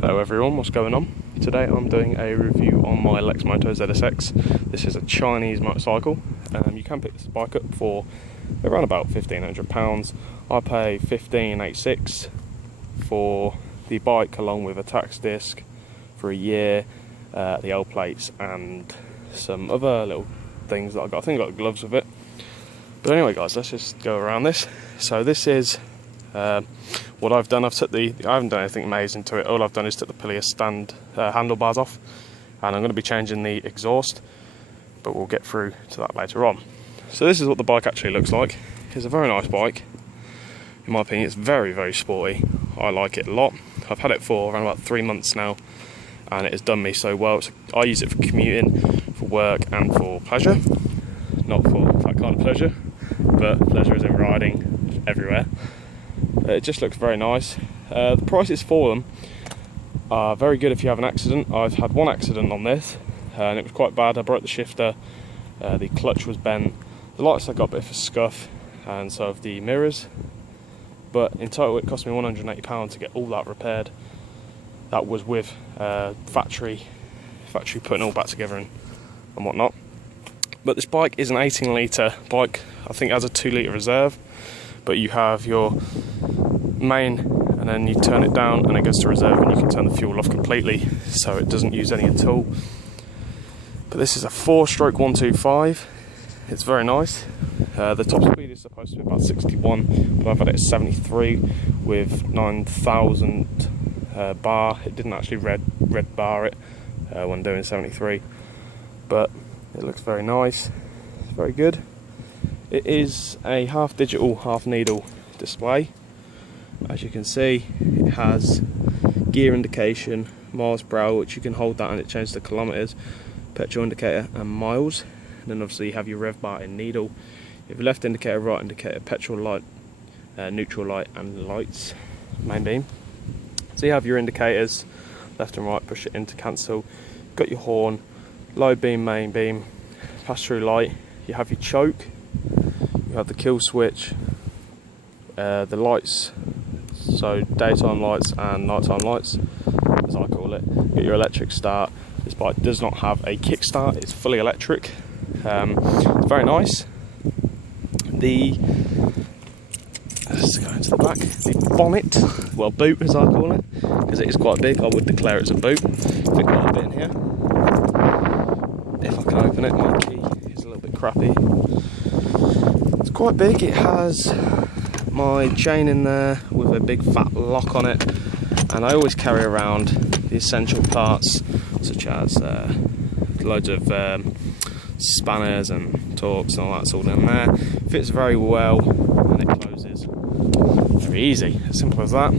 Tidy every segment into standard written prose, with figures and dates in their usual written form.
Hello everyone, what's going on? Today I'm doing a review on my Lexmoto ZSX. This is a Chinese motorcycle. You can pick this bike up for around about £1,500. I pay $15.86 for the bike along with a tax disc for a year, the L plates and some other little things that I got. I think I got gloves with it. But anyway guys, let's just go around this. So this is what I've done. I haven't done anything amazing to it. All I've done is took the pillion stand handlebars off, and I'm going to be changing the exhaust, but we'll get through to that later on. So this is what the bike actually looks like. It's a very nice bike. In my opinion, it's very, very sporty. I like it a lot. I've had it for around about 3 months now, and it has done me so well. I use it for commuting, for work, and for pleasure. Not for that kind of pleasure, but pleasure is in riding everywhere. It just looks very nice. The prices for them are very good if you have an accident. I've had one accident on this, and it was quite bad. I broke the shifter, the clutch was bent, the lights I got a bit of a scuff, and so have the mirrors. But in total it cost me £180 to get all that repaired. That was with factory putting it all back together and whatnot. But this bike is an 18 litre bike. I think it has a 2 litre reserve, but you have your main and then you turn it down and it goes to reserve, and you can turn the fuel off completely so it doesn't use any at all. But this is a 4-stroke 125. It's very nice. The top speed is supposed to be about 61, but I've had it at 73 with 9,000 bar. It didn't actually red bar it when doing 73, but it looks very nice. It's very good. It is a half digital, half needle display. As you can see, it has gear indication, miles per hour, which you can hold that and it changes the kilometres, petrol indicator and miles. And then obviously you have your rev bar in needle. You have left indicator, right indicator, petrol light, neutral light and lights, main beam. So you have your indicators, left and right, push it in to cancel. Got your horn, low beam, main beam, pass through light. You have your choke, you have the kill switch, the lights, so daytime lights and nighttime lights, as I call it. You get your electric start. This bike does not have a kickstart, it's fully electric. It's very nice. Let's go into the back. The bonnet, well, boot as I call it, because it is quite big. I would declare it's a boot. Fit quite a bit in here. If I can open it, my key is a little bit crappy. It's quite big. It has my chain in there with a big fat lock on it, and I always carry around the essential parts such as loads of spanners and torques and all that's all in there. Fits very well and it closes very easy, as simple as that.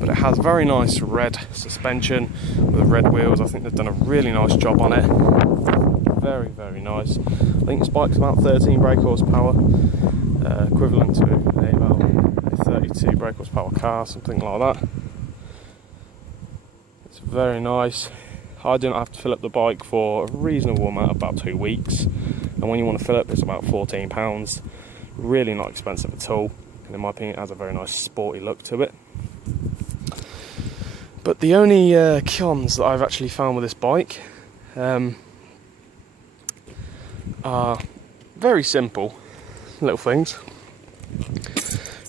But it has very nice red suspension with red wheels. I think they've done a really nice job on it. Very, very nice. I think this bike's about 13 brake horsepower, equivalent to a 32 brake horsepower car, something like that. It's very nice. I do not have to fill up the bike for a reasonable amount, about 2 weeks, and when you want to fill up it's about £14. Really not expensive at all, and in my opinion it has a very nice sporty look to it. But the only cons that I've actually found with this bike are very simple little things.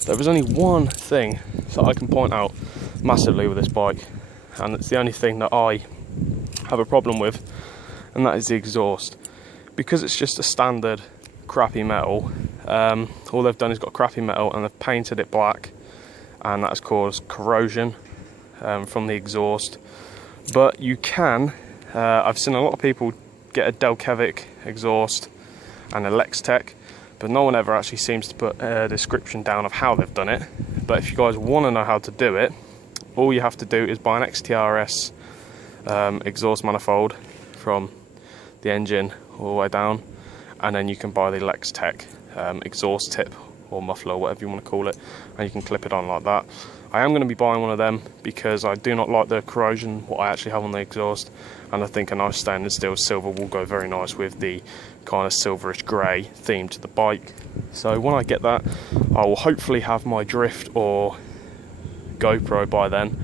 There is only one thing that I can point out massively with this bike, and it's the only thing that I have a problem with, and that is the exhaust. Because it's just a standard crappy metal, all they've done is got crappy metal and they've painted it black, and that has caused corrosion from the exhaust. But you can, I've seen a lot of people get a Delkevic exhaust and a Lextech, but no one ever actually seems to put a description down of how they've done it. But if you guys want to know how to do it, all you have to do is buy an XTRS exhaust manifold from the engine all the way down, and then you can buy the Lextech exhaust tip or muffler, whatever you want to call it, and you can clip it on like that. I am going to be buying one of them because I do not like the corrosion what I actually have on the exhaust, and I think a nice stainless steel silver will go very nice with the kind of silverish grey theme to the bike. So when I get that, I will hopefully have my drift or GoPro by then,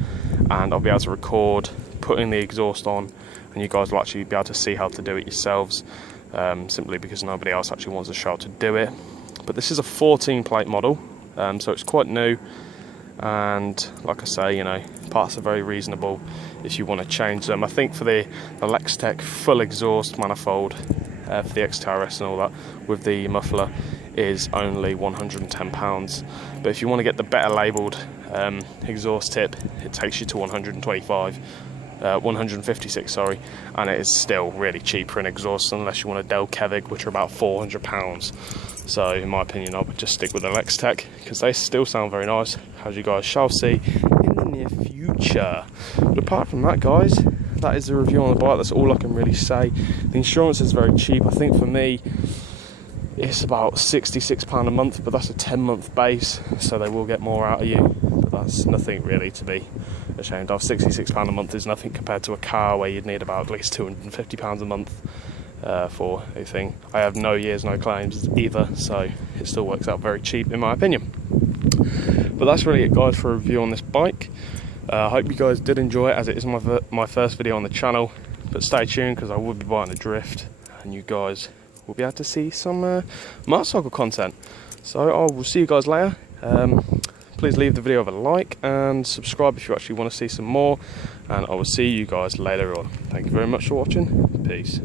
and I'll be able to record putting the exhaust on, and you guys will actually be able to see how to do it yourselves, simply because nobody else actually wants to show how to do it. But this is a 14 plate model, so it's quite new, and like I say, you know, parts are very reasonable if you want to change them. I think for the Lextech full exhaust manifold for the XTRS and all that with the muffler is only £110, but if you want to get the better labelled exhaust tip, it takes you to 156, sorry, and it is still really cheap for an exhaust unless you want a Del Kevig, which are about £400. So in my opinion, I would just stick with the Lextech because they still sound very nice, as you guys shall see in the near future. But apart from that, guys, that is the review on the bike. That's all I can really say. The insurance is very cheap. I think for me it's about £66 a month, but that's a 10-month base, so they will get more out of you, but that's nothing really to be ashamed of. £66 a month is nothing compared to a car where you'd need about at least £250 a month for a thing. I have no years, no claims either, so it still works out very cheap in my opinion. But that's really it, guys, for a review on this bike. I hope you guys did enjoy it, as it is my first video on the channel, but stay tuned because I will be buying a drift and you guys will be able to see some motorcycle content. So I will see you guys later. Please leave the video a like and subscribe if you actually want to see some more, and I will see you guys later on. Thank you very much for watching. Peace.